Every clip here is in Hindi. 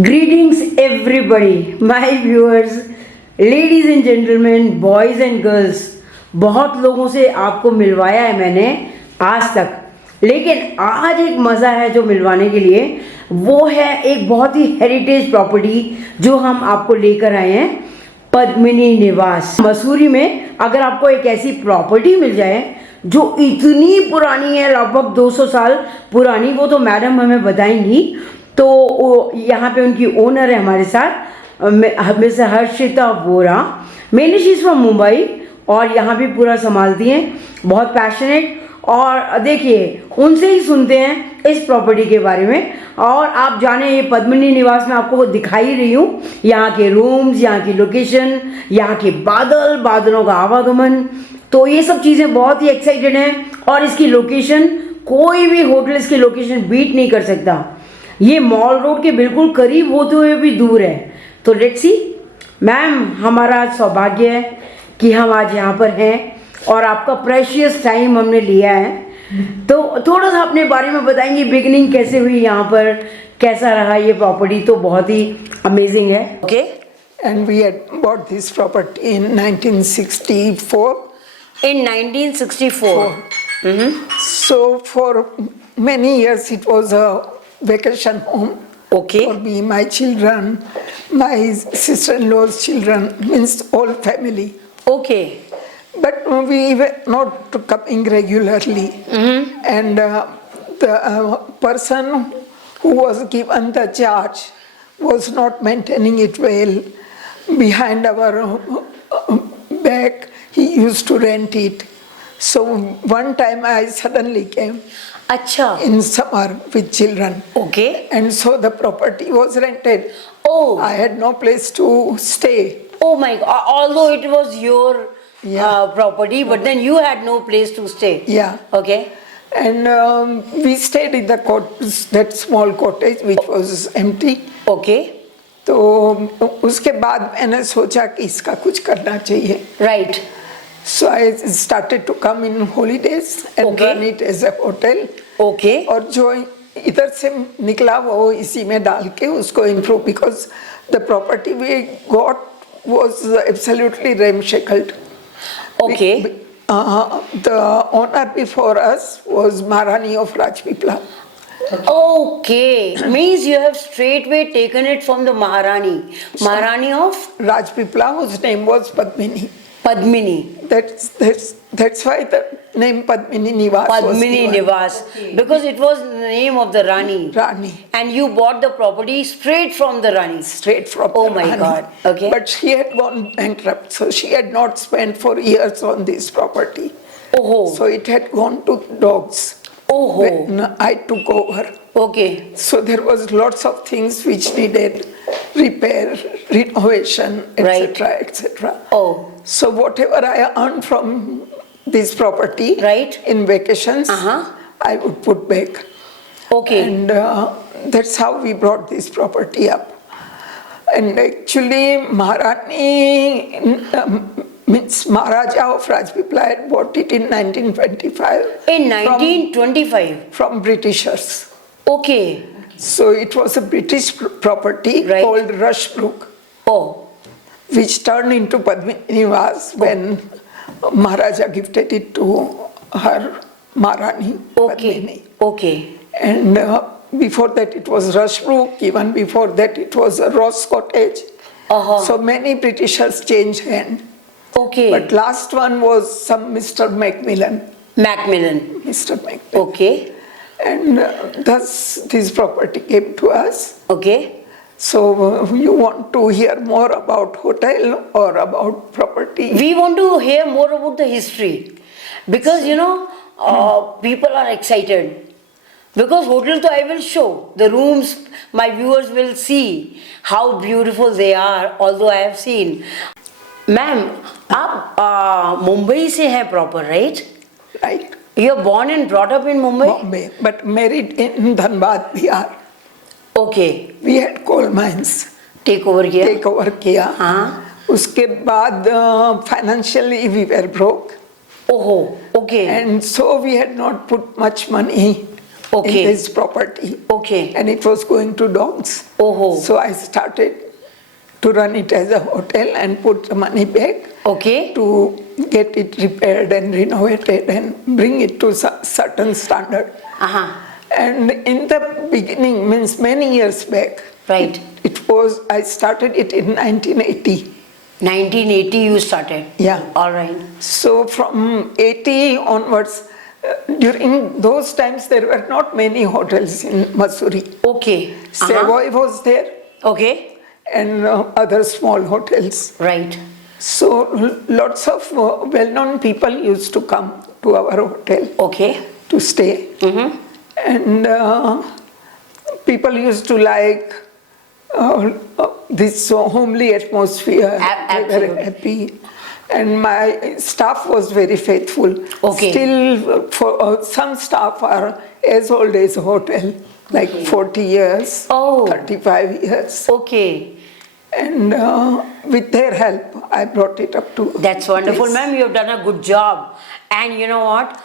Greetings, everybody, my viewers, ladies and gentlemen, boys and girls. बहुत लोगों से आपको मिलवाया है मैंने आज तक, लेकिन आज एक मज़ा है जो मिलवाने के लिए, वो है एक बहुत ही हेरिटेज प्रॉपर्टी जो हम आपको लेकर आए हैं, पद्मिनी निवास मसूरी में। अगर आपको एक ऐसी प्रॉपर्टी मिल जाए जो इतनी पुरानी है, लगभग 200 साल पुरानी, वो तो मैडम हमें बताएंगी। तो यहाँ पे उनकी ओनर है हमारे साथ, miss Harshita Vora. Mainly she is from Mumbai और यहाँ भी पूरा संभालती हैं, बहुत पैशनेट। और देखिए, उनसे ही सुनते हैं इस प्रॉपर्टी के बारे में। और आप जाने, ये पद्मिनी निवास में आपको वो दिखाई रही हूँ, यहाँ के रूम्स, यहाँ की लोकेशन, यहाँ के बादलों का आवागमन, तो ये सब चीज़ें बहुत ही एक्साइटेड हैं। और इसकी लोकेशन, कोई भी होटल इसकी लोकेशन बीट नहीं कर सकता। ये मॉल रोड के बिल्कुल करीब होते हुए भी दूर है। तो लेट्स सी मैम, हमारा सौभाग्य है कि हम आज यहाँ पर हैं और आपका प्रेशियस टाइम हमने लिया है। तो थोड़ा सा अपने बारे में बताएंगे, बिगिनिंग कैसे हुई यहाँ पर, कैसा रहा ये प्रॉपर्टी? तो बहुत ही अमेजिंग है। Okay, And we had bought this property in 1964. In 1964। So for many years it was a vacation home okay for me, my children, my sister-in-law's children, means all family. Okay But we were not coming regularly. And the person who was given the charge was not maintaining it well. Behind our back, he used to rent it. So one time I suddenly came अच्छा, in summer with children. Okay. And so the property was rented. Oh, I had no place to stay. oh my God! Although it was your Yeah. property, but then you had no place to stay. Yeah. Okay. And we stayed in the that small cottage which was empty. Okay. तो उसके बाद मैंने सोचा कि इसका कुछ करना चाहिए. Right. So I started to come in holidays and Okay. run it as a hotel. Okay. और जो इधर से निकला वो इसी में डाल के उसको improve, because the property we got was absolutely ramshackle. Okay. The owner before us was Maharani of Rajpipla. Okay. Means you have straightway taken it from the Maharani of Rajpipla, whose name was Padmini. Padmini. That's why the name Padmini Niwas was Padmini given. Nivas. Because it was the name of the Rani. Rani. And you bought the property straight from the Rani. Straight from Oh the my Rani. God. Okay. But she had gone bankrupt, so she had not spent for years on this property. Oh. So it had gone to dogs Oh. when I took over. Okay. So there was lots of things which needed repair, renovation, etc., etc. Oh. So whatever I earned from this property Right. in vacations, Uh-huh. I would put back. Okay. And that's how we brought this property up. And actually Maharani, means Maharaja of Rajpipla had bought it in 1925. In 1925. From Britishers. Okay. So it was a British property Right. called Rushbrook, Oh. which turned into Padmini Niwas when Maharaja gifted it to her Maharani Okay. Padmini. Okay. And before that it was Rushbrook, even before that it was a Ross Cottage. Uh-huh. So many Britishers changed hand. Okay. But last one was some Mr. Macmillan. Macmillan. Mr. Macmillan. Okay. And thus this property came to us. Okay. So you want to hear more about hotel or about property? We want to hear more about the history because people are excited. Because hotel, तो I will show the rooms. My viewers will see how beautiful they are. Although I have seen. Ma'am, आप मुंबई से हैं proper, right? Right. You are born and brought up in Mumbai. Bombay, but married in Dhanbad, Bihar. Okay. We had coal mines. Take over किया. Take over किया. हाँ. उसके बाद financially we were broke. Oh, okay. And so we had not put much money Okay. in this property. Okay. And it was going to dogs. Oh. So I started to run it as a hotel and put the money back Okay. to get it repaired and renovated and bring it to certain standard. Uh-huh. And in the beginning, means many years back, Right. it was, I started it in 1980. 1980 you started. Yeah. All right. So from 80 onwards, during those times there were not many hotels in Mussoorie. Okay. Savoy was there Okay. and other small hotels. Right. So lots of well-known people used to come to our hotel Okay. to stay. Mm-hmm. And people used to like this homely atmosphere. They were Absolutely. happy. And my staff was very faithful. Okay. Still, for some staff are as old as a hotel, like 40 years, Oh. 35 years. Okay. And with their help, I brought it up to. That's wonderful, this. ma'am. You have done a good job. And you know what?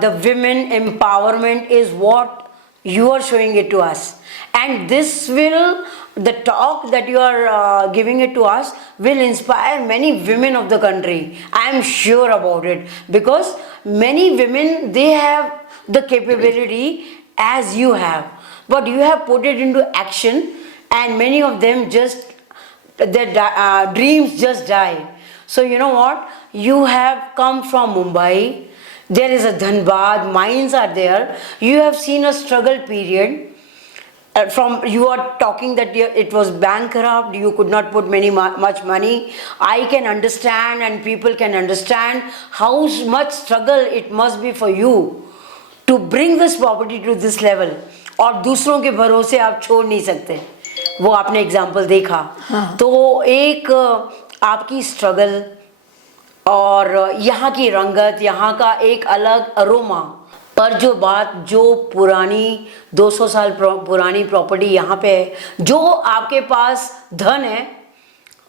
The women empowerment is what you are showing it to us. And this will, the talk that you are giving it to us will inspire many women of the country. I am sure about it. Because many women, they have the capability as you have. But you have put it into action and many of them just their dreams just die. So you know what? You have come from Mumbai. There is a Dhanbad, mines are there. You have seen a struggle period. From you are talking that it was bankrupt, you could not put much money. I can understand and people can understand how much struggle it must be for you to bring this property to this level. और दूसरों के भरोसे आप छोड़ नहीं सकते. वो आपने एग्जाम्पल देखा. तो एक आपकी स्ट्रगल और यहाँ की रंगत, यहाँ का एक अलग अरोमा, पर जो बात जो पुरानी 200 साल पुरानी प्रॉपर्टी यहाँ पे है, जो आपके पास धन है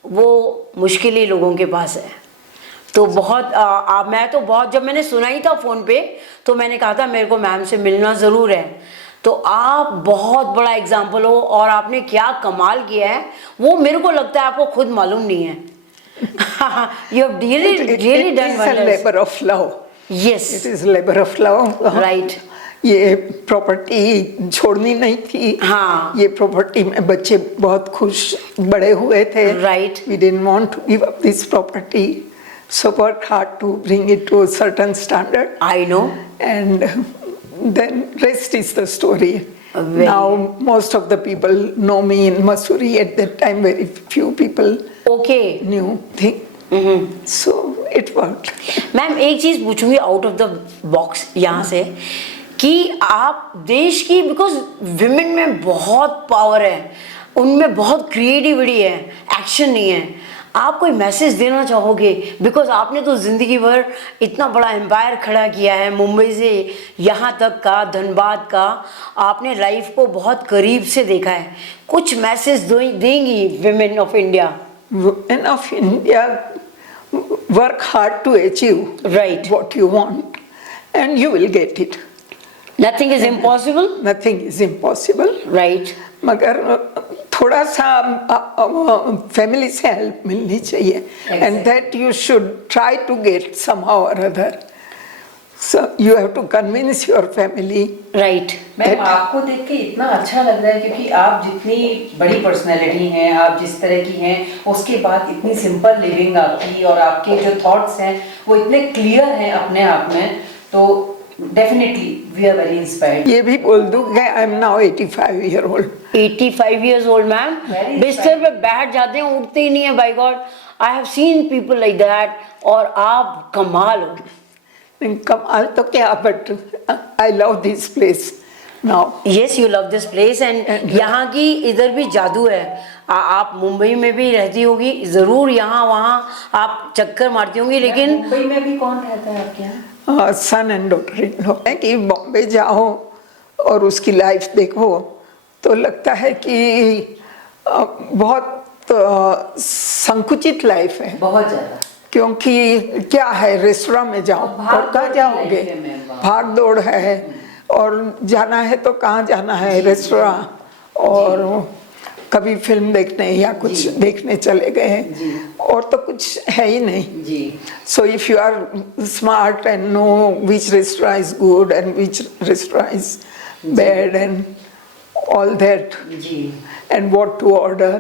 वो मुश्किल ही लोगों के पास है. तो बहुत मैं तो बहुत, जब मैंने सुना ही था फ़ोन पे तो मैंने कहा था मेरे को मैम से मिलना ज़रूर है. तो आप बहुत बड़ा एग्जाम्पल हो और आपने क्या कमाल किया है वो मेरे को लगता है आपको खुद मालूम नहीं है. You have really done wonders. It is a labor of love. Yes. It is labor of love. Right. ये प्रॉपर्टी छोड़नी नहीं थी. हाँ. ये प्रॉपर्टी में बच्चे बहुत खुश बड़े हुए थे. Right. We didn't want to give up this property. So worked hard to bring it to a certain standard. I know. And then rest is the story. Very. Now most of the people know me in Mussoorie. At that time very few people Okay. knew thing. So it worked. Ma'am एक चीज़ पूछूंगी आउट ऑफ द बॉक्स यहाँ से कि आप देश की, बिकॉज विमेन में बहुत पावर है, उनमें बहुत क्रिएटिविटी है, एक्शन नहीं है, आप कोई मैसेज देना चाहोगे? बिकॉज आपने तो ज़िंदगी भर इतना बड़ा एम्पायर खड़ा किया है, मुंबई से यहाँ तक का, धनबाद का, आपने लाइफ को बहुत करीब से देखा है. कुछ मैसेज देंगी women of India? Women of India work hard to achieve Right. what you want and you will get it. Nothing is impossible. Nothing is impossible. Right. मगर थोड़ा सा फैमिली से हेल्प मिलनी चाहिए. And that you should try to get somehow or other. So you have to convince your family. Right. Ma'am आपको देख के इतना अच्छा लग रहा है क्योंकि आप जितनी बड़ी पर्सनैलिटी हैं, आप जिस तरह की हैं, उसके बाद इतनी सिंपल लिविंग आपकी और आपके जो थॉट्स हैं वो इतने क्लियर हैं अपने आप में. तो definitely we are very inspired. ये भी बोल दूं कि I am now 85 year old. 85 years old, ma'am. Very बिस्तर पे बैठ जाते हैं, उठते ही नहीं है. By God, I have seen people like that. और आप कमाल हो. कमाल तो क्या, but I love this place now. Yes, you love this place and यहाँ की इधर भी जादू है. आप मुंबई में भी रहती होगी, ज़रूर यहाँ वहाँ आप चक्कर मारती होंगी, लेकिन मुंबई में भी कौन रहता है आपके यहाँ? सन एंड डॉटर इन लॉ. कि बॉम्बे जाओ और उसकी लाइफ देखो तो लगता है कि बहुत संकुचित लाइफ है. बहुत ज़्यादा. क्योंकि क्या है, रेस्टोरेंट में जाओ और कहाँ जाओगे, भाग दौड़ है और जाना है तो कहाँ जाना है, रेस्टोरेंट, और कभी फिल्म देखने या कुछ देखने चले गए, और तो कुछ है ही नहीं। जी So if you are smart and know which restaurant is good and which restaurant is bad and all that ji. and what to order,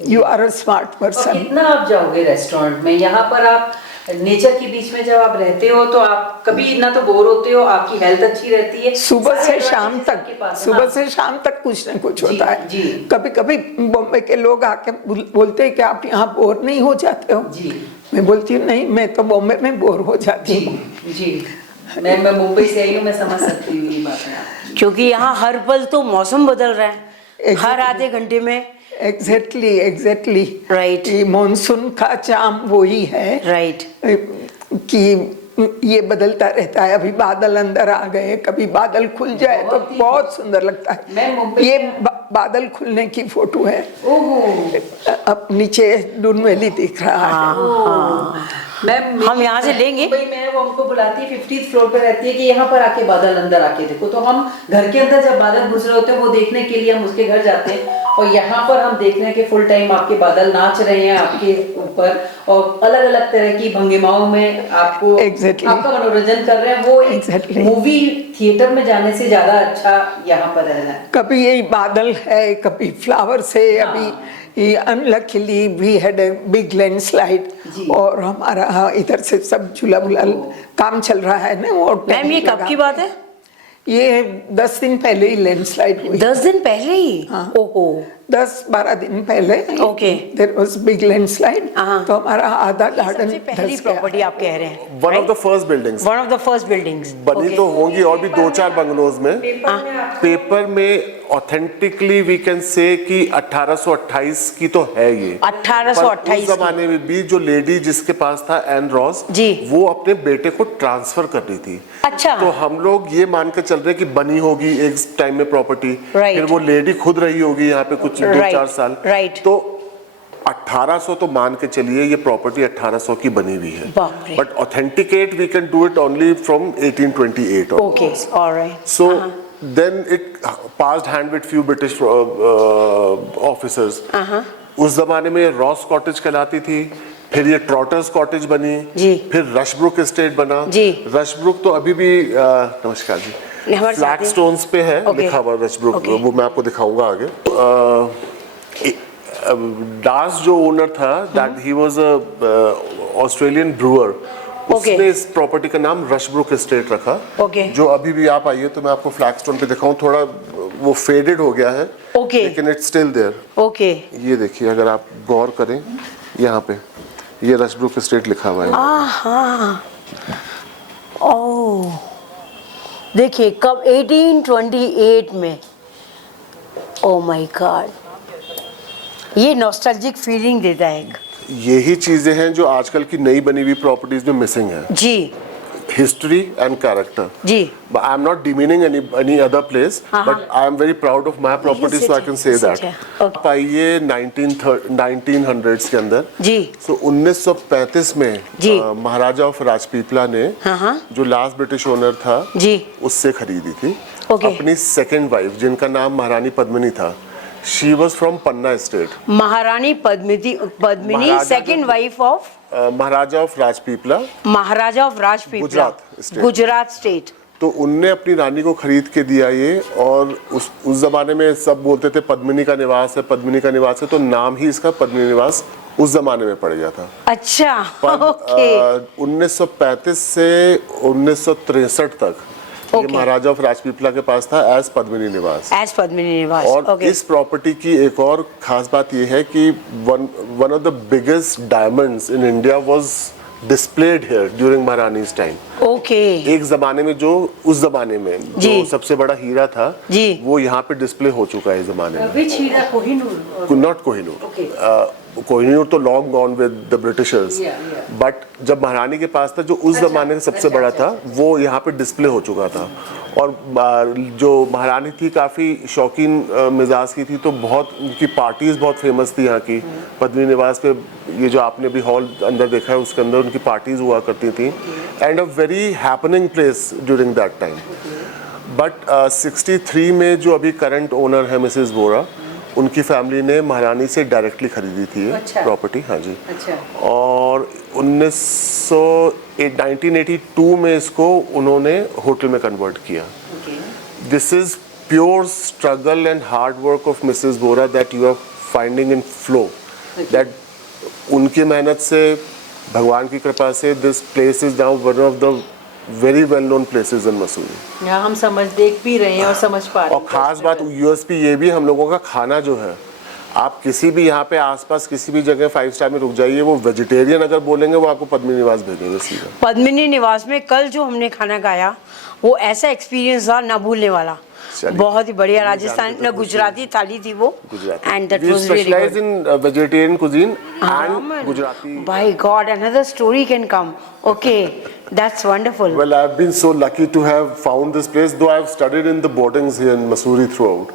you are a smart और person. कितना आप जाओगे रेस्टोरेंट में? यहाँ पर आप नेचर के बीच में जब आप रहते हो तो आप कभी ना तो बोर होते हो, आपकी हेल्थ अच्छी रहती है, सुबह सारे से शाम advantages आपके तक, पास है। सुबह हाँ। से शाम तक कुछ न कुछ जी, होता है। जी। कभी कभी बॉम्बे के लोग आके बोलते हैं कि आप यहाँ बोर नहीं हो जाते हो? जी मैं बोलती हूँ नहीं, मैं तो बॉम्बे में बोर हो जाती जी हूँ। जी। मैं मुंबई से आई हूँ, मैं समझ सकती हूँ ये बात। क्योंकि यहाँ हर पल तो मौसम बदल रहा है, हर Exactly. आधे घंटे में। Exactly Right. ये मॉनसून का चाम वही है राइट। कि ये बदलता रहता है। अभी बादल अंदर आ गए, कभी बादल खुल जाए तो बहुत सुंदर लगता मैं है। मुंबई ये बादल खुलने की फोटो है। ओहो। अब नीचे डून वैली दिख रहा है। हम यहाँ से लेंगे। मुंबई में वो हमको बुलाती है, 50th फ्लोर पे रहती है कि यहाँ पर आके बादल अंदर आके देखो, तो हम घर के अंदर जब बादल घुस रहे होते हैं वो देखने के लिए हम उसके घर जाते हैं, और यहाँ पर हम देख रहे हैं कि फुल टाइम आपके बादल नाच रहे हैं आपके ऊपर, और अलग अलग तरह की भंगिमाओं में आपको Exactly. आपका मनोरंजन कर रहे हैं। वो Exactly. मूवी थिएटर में जाने से ज्यादा अच्छा यहाँ पर रहना है। कभी यही बादल है, कभी फ्लावर्स है। हाँ। अभी unluckily we had a big landslide, जी। और हमारा इधर से सब झूला बुला काम चल रहा है ना। वो मैम ये कब की बात है? ये 10 दिन पहले ही लैंडस्लाइड हुई। 10 दिन पहले ही? हाँ। ओहो। 10-12 दिन पहले Okay. There was big landslide. हाँ। तो हमारा आधा गार्डन सबसे पहली प्रॉपर्टी आप कह रहे हैं? One of the first buildings one of the first buildings बनी तो होंगी और भी 2-4 बंगलोज में। पेपर में ऑथेंटिकली वी कैन से कि 1828 की तो है ये। 1828 पर उस जमाने में भी जो लेडी जिसके पास था एन रॉस जी। वो अपने बेटे को ट्रांसफर कर रही थी। अच्छा। तो हम लोग ये मान के चल रहे कि बनी होगी एक टाइम में प्रॉपर्टी, Right. फिर वो लेडी खुद रही होगी यहाँ पे कुछ 2-4 साल। Right. तो 1800 तो मान के चलिए ये प्रॉपर्टी 1800 की बनी हुई है। बाप रे। But authenticate we can do it only from 1828 okay, alright. so then it passed hand with few British officers. उस जमाने में रॉस कॉटेज कहलाती थी, फिर ये ट्रॉटर्स कॉटेज बनी, जी। फिर रशब्रुक एस्टेट बना। जी। रशब्रुक तो अभी भी नमस्कार जी, हमारे साथ फ्लैग ही। स्टोन्स पे है Okay. लिखा हुआ रशब्रुक। Okay. वो मैं आपको दिखाऊंगा आगे। दास जो ओनर था, that he was a Australian Breuer. उसने इस प्रॉपर्टी का नाम रशब्रुक एस्टेट रखा। Okay. जो अभी भी आप आइए तो मैं आपको फ्लैगस्टोन पे दिखाऊं, थोड़ा वो फेडेड हो गया है। Okay. लेकिन इट्स स्टिल देयर। ओके। ये देखिए, अगर आप गौर करें यहाँ पे ये रशब्रुक एस्टेट लिखा हुआ है। हाँ। ओह, देखिए कब 1828 में। ओ माय गॉड, ये नॉस्टैल्जिक फीलिंग देता है एक। यही चीजें हैं जो आजकल की नई बनी हुई प्रॉपर्टीज में मिसिंग है। जी हिस्ट्री एंड कैरेक्टर। जी। I am not demeaning any other place, हाँ, but I am very proud of my property, so I can say that. Okay. आप आइए 1900s के अंदर। जी। सो 1935 में जी। महाराजा ऑफ राजपीपला ने हाँ। जो लास्ट ब्रिटिश ओनर था जी। उससे खरीदी थी। Okay. अपनी सेकंड वाइफ जिनका नाम महारानी पद्मिनी था, she was from Panna estate. महारानी पद्मिनी महाराजा सेकंड जो- wife of Maharaja of Rajpipla, Maharaja of Rajpipla, Gujarat state. Gujarat state. तो उनने अपनी रानी को खरीद के दिया ये। और उस जमाने में सब बोलते थे पद्मिनी का निवास है, पद्मिनी का निवास है, तो नाम ही इसका पद्मिनी निवास उस जमाने में पड़ गया था। अच्छा। पर ओके। 1935 से 1963 तक ये Okay. महाराजा ऑफ राजपीपला के पास था एज पद्मिनी निवास। एज पद्मिनी निवास। और ओके। इस प्रॉपर्टी की एक और खास बात यह है कि one of the biggest diamonds in India was displayed here during Maharani's time. Okay. एक जमाने में जो उस जमाने में जी। जो सबसे बड़ा हीरा था, जी। वो यहाँ पे डिस्प्ले हो चुका है इस जमाने में। विच हीरा? कोहिनूर? नॉट कोहिनूर। Okay. कोहिनूर तो long gone with the Britishers. Yeah, yeah. But जब महारानी के पास था, जो उस जमाने में सबसे बड़ा था, वो यहाँ पे डिस्प्ले हो चुका था। और जो महारानी थी काफ़ी शौकीन मिजाज की थी, तो बहुत उनकी पार्टीज बहुत फेमस थी यहाँ की। पद्मिनी निवास पे ये जो आपने भी हॉल अंदर देखा है, उसके अंदर उनकी पार्टीज हुआ करती थी। And a very happening place during that time. But 63 में जो अभी करंट ओनर है मिसेस वोरा, उनकी फैमिली ने महारानी से डायरेक्टली खरीदी थी अच्छा। प्रॉपर्टी। हाँ जी। अच्छा। और 1982 में इसको उन्होंने होटल में कन्वर्ट किया। Okay. This is pure struggle and hard work of Mrs. Vora that you are finding in flow. That उनकी मेहनत से, भगवान की कृपा से, this place is now one of the very well known places in Mussoorie. यहाँ हम देख भी रहे हैं और समझ पा रहे हैं। और खास बात यूएसपी ये भी, हम लोगों का खाना जो है, आप किसी भी यहाँ पे आसपास किसी भी जगह 5 स्टार में रुक जाइए, वो वेजिटेरियन अगर बोलेंगे वो आपको पद्मिनी निवास भेजेंगे सीधा। पद्मिनी निवास में कल जो हमने खाना खाया वो ऐसा एक्सपीरियंस था ना भूलने वाला। बहुत ही बढ़िया राजस्थान ना गुजराती थाली थी वो, and that was really specialize in vegetarian cuisine and Gujarati. By God, another story can come. Okay, that's wonderful. Well, I've been so lucky to have found this place, though I've studied in the boardings here in Mussoorie throughout.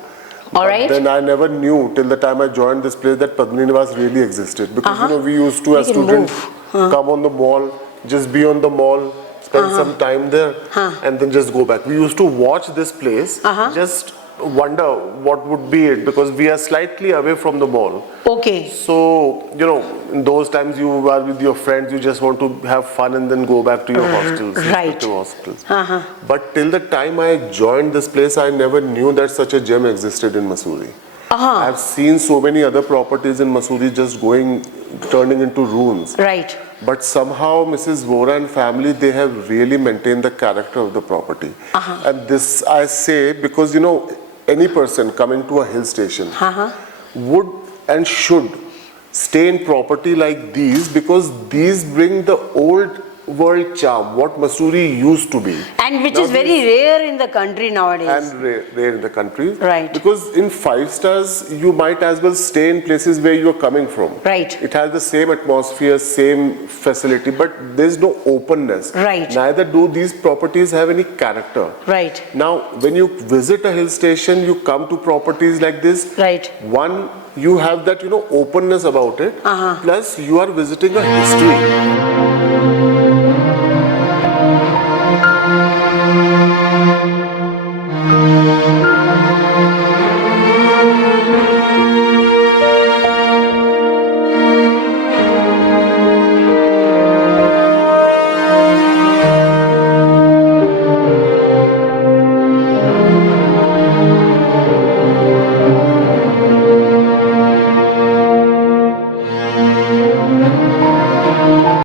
All right. But then I never knew till the time I joined this place that Padmini Niwas really existed. Because you know, we used to as We can students come on the mall, just be on the mall, spend some time there, and then just go back. We used to watch this place, just wonder what would be it, because we are slightly away from the mall. Okay, So, you know, in those times you are with your friends, you just want to have fun and then go back to your hostels. right. respective hostels. But till the time I joined this place, I never knew that such a gem existed in Mussoorie. I've seen so many other properties in Mussoorie just turning into ruins. Right. But somehow Mrs. Vora and family, they have really maintained the character of the property. And this I say because, you know, any person coming to a hill station would and should stay in property like these, because these bring the old world charm, what Mussoorie used to be. And which Now is very rare in the country nowadays. And rare in the country. Right. Because in 5 stars, you might as well stay in places where you are coming from. Right. It has the same atmosphere, same facility, but there's no openness. Right. Neither do these properties have any character. Right. Now, when you visit a hill station, you come to properties like this. Right. One, you have that, you know, openness about it. Plus, you are visiting a history.